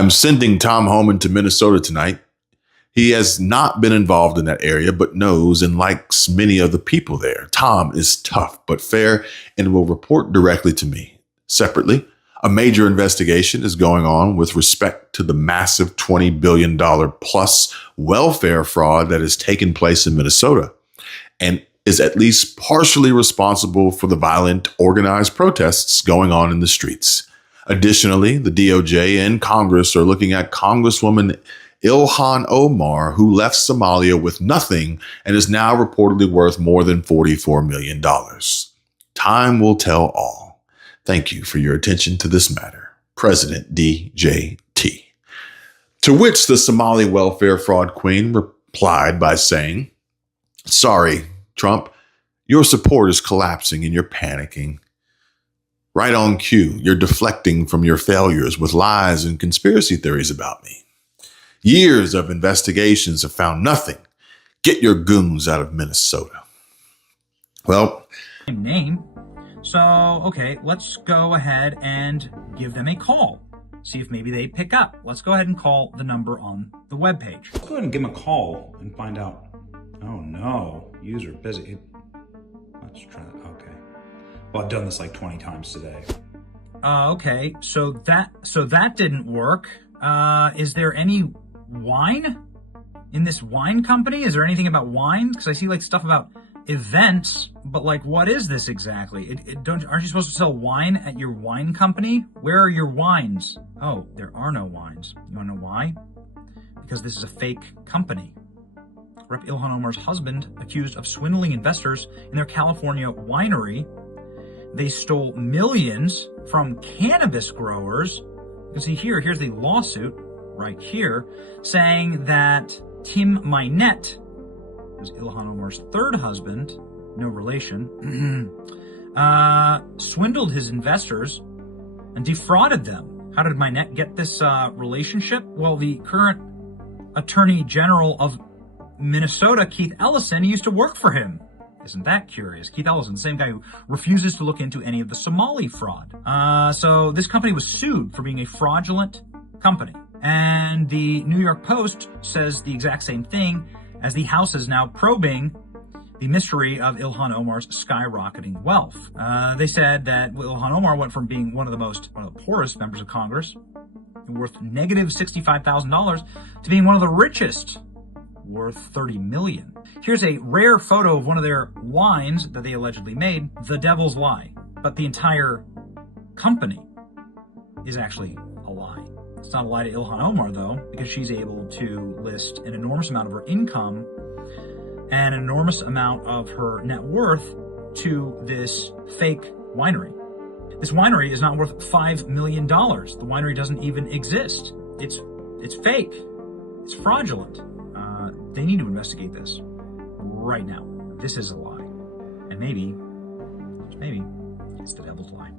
I'm sending Tom Homan to Minnesota tonight. He has not been involved in that area, but knows and likes many of the people there. Tom is tough but fair and will report directly to me. Separately, a major investigation is going on with respect to the massive $20 billion plus welfare fraud that has taken place in Minnesota and is at least partially responsible for the violent organized protests going on in the streets. Additionally, the DOJ and Congress are looking at Congresswoman Ilhan Omar, who left Somalia with nothing and is now reportedly worth more than $44 million. Time will tell all. Thank you for your attention to this matter. President DJT. To which the Somali welfare fraud queen replied by saying, "Sorry, Trump, your support is collapsing and you're panicking. Right on cue, you're deflecting from your failures with lies and conspiracy theories about me. Years of investigations have found nothing. Get your goons out of Minnesota." Well, name. So, okay, let's go ahead and give them a call. See if maybe they pick up. Let's go ahead and call the number on the webpage. Let's go ahead and give them a call and find out. Oh no, user busy. Let's try that. Okay. Well, I've done this like 20 times today. Okay, so that didn't work. Is there any wine in this wine company? Is there anything about wine? Because I see like stuff about events, but like, what is this exactly? Aren't you supposed to sell wine at your wine company? Where are your wines? Oh, there are no wines. You wanna know why? Because this is a fake company. Rep. Ilhan Omar's husband accused of swindling investors in their California winery. They stole millions from cannabis growers. You can see here's the lawsuit right here, saying that Tim Minnet, who's Ilhan Omar's third husband, no relation, swindled his investors and defrauded them. How did Minnet get this relationship? Well, the current Attorney General of Minnesota, Keith Ellison, used to work for him. Isn't that curious? Keith Ellison, the same guy who refuses to look into any of the Somali fraud. So this company was sued for being a fraudulent company. And the New York Post says the exact same thing, as the House is now probing the mystery of Ilhan Omar's skyrocketing wealth. They said that Ilhan Omar went from being one of the poorest members of Congress, worth negative $65,000, to being one of the richest, worth $30 million. Here's a rare photo of one of their wines that they allegedly made, The Devil's Lie. But the entire company is actually a lie. It's not a lie to Ilhan Omar, though, because she's able to list an enormous amount of her income and an enormous amount of her net worth to this fake winery. This winery is not worth $5 million. The winery doesn't even exist. It's fake. It's fraudulent. They need to investigate this right now. This is a lie. And maybe, just maybe, it's the devil's lie.